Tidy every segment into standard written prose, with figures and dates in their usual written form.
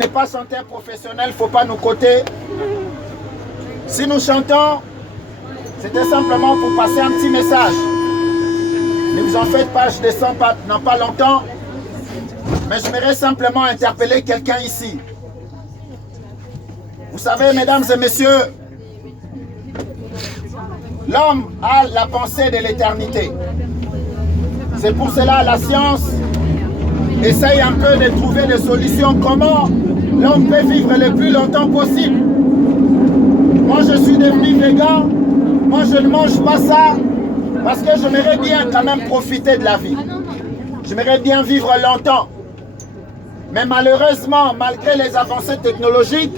On n'est pas chanteur professionnel, il ne faut pas nous coter. Si nous chantons, c'était simplement pour passer un petit message. Ne vous en faites pas, je ne descends pas, non pas longtemps. Mais j'aimerais simplement interpeller quelqu'un ici. Vous savez, mesdames et messieurs, l'homme a la pensée de l'éternité. C'est pour cela la science essaye un peu de trouver des solutions. Comment l'homme peut vivre le plus longtemps possible. Moi, je suis devenu végan. Moi, je ne mange pas ça parce que j'aimerais bien quand même profiter de la vie. J'aimerais bien vivre longtemps. Mais malheureusement, malgré les avancées technologiques,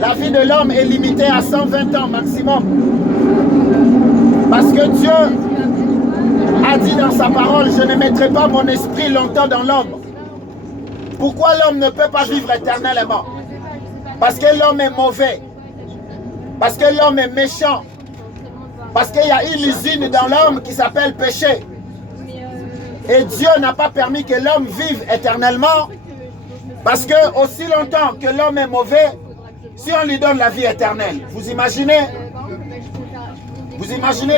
la vie de l'homme est limitée à 120 ans maximum. Parce que Dieu a dit dans sa parole, je ne mettrai pas mon esprit longtemps dans l'homme. Pourquoi l'homme ne peut pas vivre éternellement? Parce que l'homme est mauvais. Parce que l'homme est méchant. Parce qu'il y a une usine dans l'homme qui s'appelle péché. Et Dieu n'a pas permis que l'homme vive éternellement. Parce que aussi longtemps que l'homme est mauvais, si on lui donne la vie éternelle, vous imaginez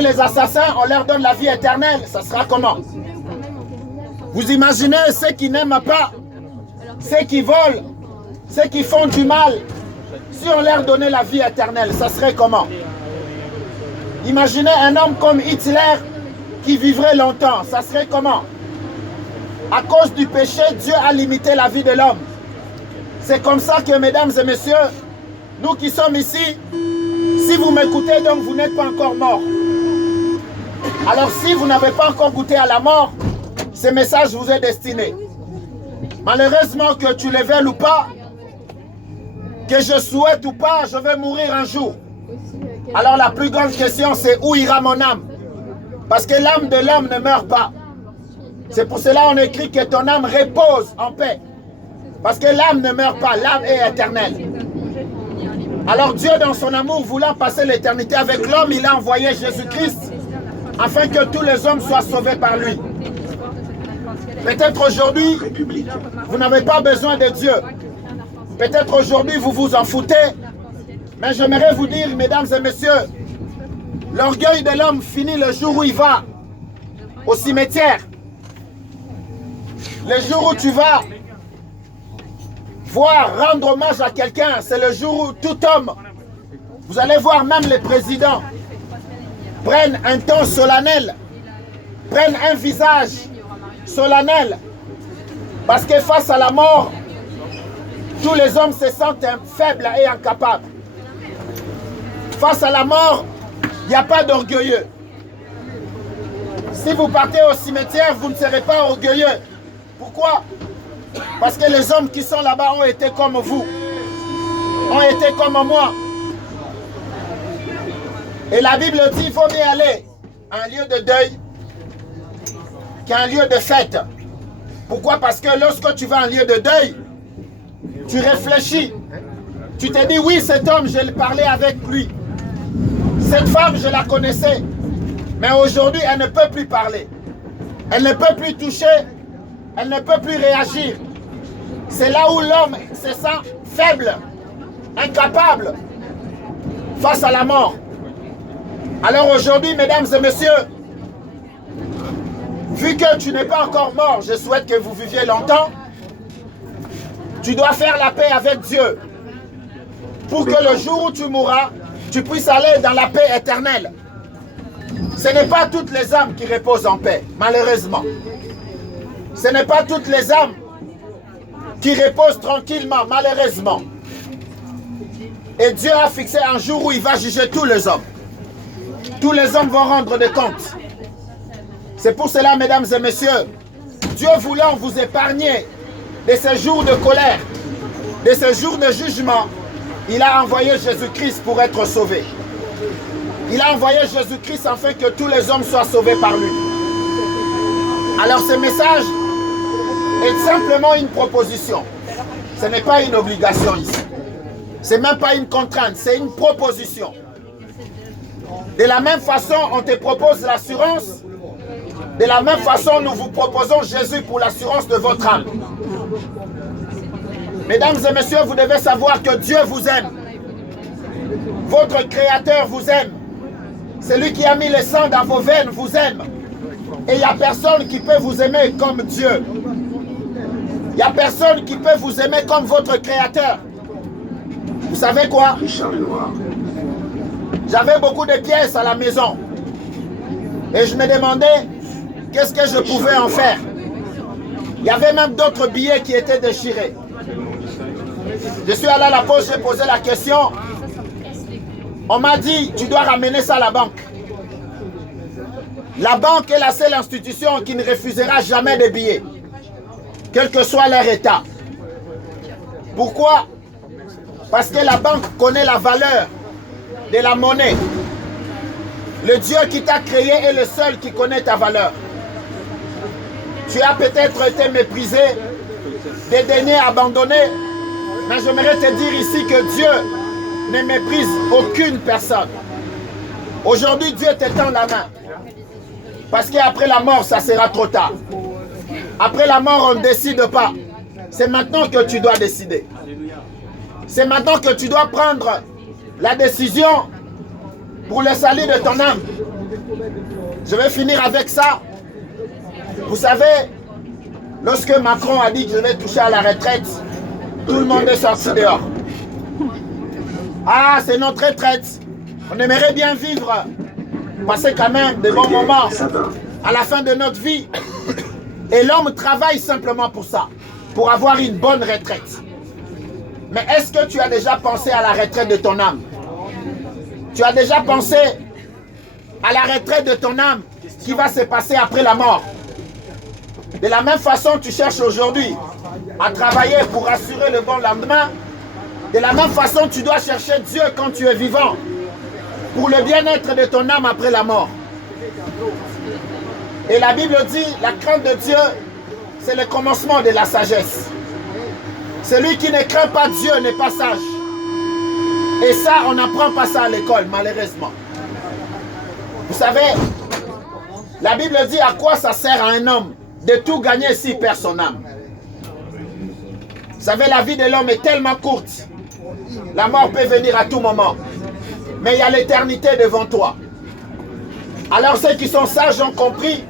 les assassins, on leur donne la vie éternelle, ça sera comment? Vous imaginez ceux qui n'aiment pas, ceux qui volent, ceux qui font du mal, si on leur donnait la vie éternelle, ça serait comment? Imaginez un homme comme Hitler qui vivrait longtemps, ça serait comment? À cause du péché, Dieu a limité la vie de l'homme. C'est comme ça que, mesdames et messieurs, nous qui sommes ici, si vous m'écoutez, donc vous n'êtes pas encore mort. Alors si vous n'avez pas encore goûté à la mort, ce message vous est destiné. Malheureusement, que tu le veuilles ou pas, que je souhaite ou pas, je vais mourir un jour. Alors la plus grande question, c'est où ira mon âme? Parce que l'âme de l'homme ne meurt pas. C'est pour cela qu'on écrit que ton âme repose en paix. Parce que l'âme ne meurt pas, l'âme est éternelle. Alors Dieu, dans son amour, voulant passer l'éternité avec l'homme, il a envoyé Jésus-Christ afin que tous les hommes soient sauvés par lui. Peut-être aujourd'hui, vous n'avez pas besoin de Dieu. Peut-être aujourd'hui, vous vous en foutez. Mais j'aimerais vous dire, mesdames et messieurs, l'orgueil de l'homme finit le jour où il va au cimetière. Le jour où tu vas rendre hommage à quelqu'un, c'est le jour où tout homme, vous allez voir même les présidents, prennent un ton solennel, prennent un visage solennel, parce que face à la mort, tous les hommes se sentent faibles et incapables. Face à la mort, il n'y a pas d'orgueilleux. Si vous partez au cimetière, vous ne serez pas orgueilleux. Pourquoi? Parce que les hommes qui sont là-bas ont été comme vous, ont été comme moi. Et la Bible dit qu'il faut mieux aller à un lieu de deuil qu'à un lieu de fête. Pourquoi? Parce que lorsque tu vas à un lieu de deuil, tu réfléchis. Tu te dis, oui, cet homme, je parlais avec lui. Cette femme, je la connaissais. Mais aujourd'hui, elle ne peut plus parler. Elle ne peut plus toucher. Elle ne peut plus réagir. C'est là où l'homme se sent faible, incapable face à la mort. Alors aujourd'hui, mesdames et messieurs, vu que tu n'es pas encore mort, je souhaite que vous viviez longtemps. Tu dois faire la paix avec Dieu pour que le jour où tu mourras, tu puisses aller dans la paix éternelle. Ce n'est pas toutes les âmes qui reposent en paix, malheureusement. Ce n'est pas toutes les âmes qui reposent tranquillement, malheureusement. Et Dieu a fixé un jour où il va juger tous les hommes. Tous les hommes vont rendre des comptes. C'est pour cela, mesdames et messieurs, Dieu voulant vous épargner de ces jours de colère, de ces jours de jugement, il a envoyé Jésus-Christ pour être sauvé. Il a envoyé Jésus-Christ afin que tous les hommes soient sauvés par lui. Alors ce message est simplement une proposition. Ce n'est pas une obligation ici. Ce n'est même pas une contrainte, c'est une proposition. De la même façon, on te propose l'assurance. De la même façon, nous vous proposons Jésus pour l'assurance de votre âme. Mesdames et messieurs, vous devez savoir que Dieu vous aime. Votre Créateur vous aime. Celui qui a mis le sang dans vos veines vous aime. Et il n'y a personne qui peut vous aimer comme Dieu. Il n'y a personne qui peut vous aimer comme votre Créateur. Vous savez quoi? J'avais beaucoup de pièces à la maison. Et je me demandais qu'est-ce que je pouvais en faire. Il y avait même d'autres billets qui étaient déchirés. Je suis allé à la poste, j'ai posé la question. On m'a dit, tu dois ramener ça à la banque. La banque est la seule institution qui ne refusera jamais de billets, quel que soit leur état. Pourquoi? Parce que la banque connaît la valeur de la monnaie. Le Dieu qui t'a créé est le seul qui connaît ta valeur. Tu as peut-être été méprisé, dédaigné, abandonné, mais j'aimerais te dire ici que Dieu ne méprise aucune personne. Aujourd'hui, Dieu te tend la main. Parce qu'après la mort, ça sera trop tard. Après la mort, on ne décide pas. C'est maintenant que tu dois décider. C'est maintenant que tu dois prendre la décision pour le salut de ton âme. Je vais finir avec ça. Vous savez, lorsque Macron a dit que je vais toucher à la retraite, tout le monde est sorti dehors. Ah, c'est notre retraite. On aimerait bien vivre, passer quand même de bons moments à la fin de notre vie. Et l'homme travaille simplement pour ça, pour avoir une bonne retraite. Mais est-ce que tu as déjà pensé à la retraite de ton âme? Tu as déjà pensé à la retraite de ton âme, ce qui va se passer après la mort? De la même façon, tu cherches aujourd'hui à travailler pour assurer le bon lendemain. De la même façon, tu dois chercher Dieu quand tu es vivant, pour le bien-être de ton âme après la mort. Et la Bible dit, la crainte de Dieu, c'est le commencement de la sagesse. Celui qui ne craint pas Dieu n'est pas sage. Et ça, on n'apprend pas ça à l'école, malheureusement. Vous savez, la Bible dit à quoi ça sert à un homme de tout gagner s'il perd son âme. Vous savez, la vie de l'homme est tellement courte. La mort peut venir à tout moment. Mais il y a l'éternité devant toi. Alors ceux qui sont sages ont compris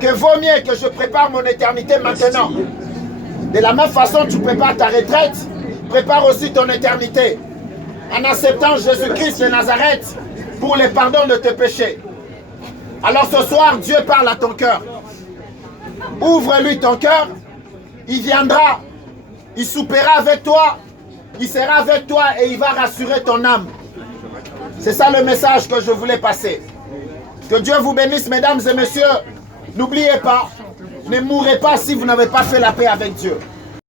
que vaut mieux que je prépare mon éternité maintenant. De la même façon, tu prépares ta retraite, prépare aussi ton éternité. En acceptant Jésus-Christ de Nazareth pour le pardon de tes péchés. Alors ce soir, Dieu parle à ton cœur. Ouvre-lui ton cœur, il viendra, il soupera avec toi, il sera avec toi et il va rassurer ton âme. C'est ça le message que je voulais passer. Que Dieu vous bénisse, mesdames et messieurs. N'oubliez pas, ne mourrez pas si vous n'avez pas fait la paix avec Dieu.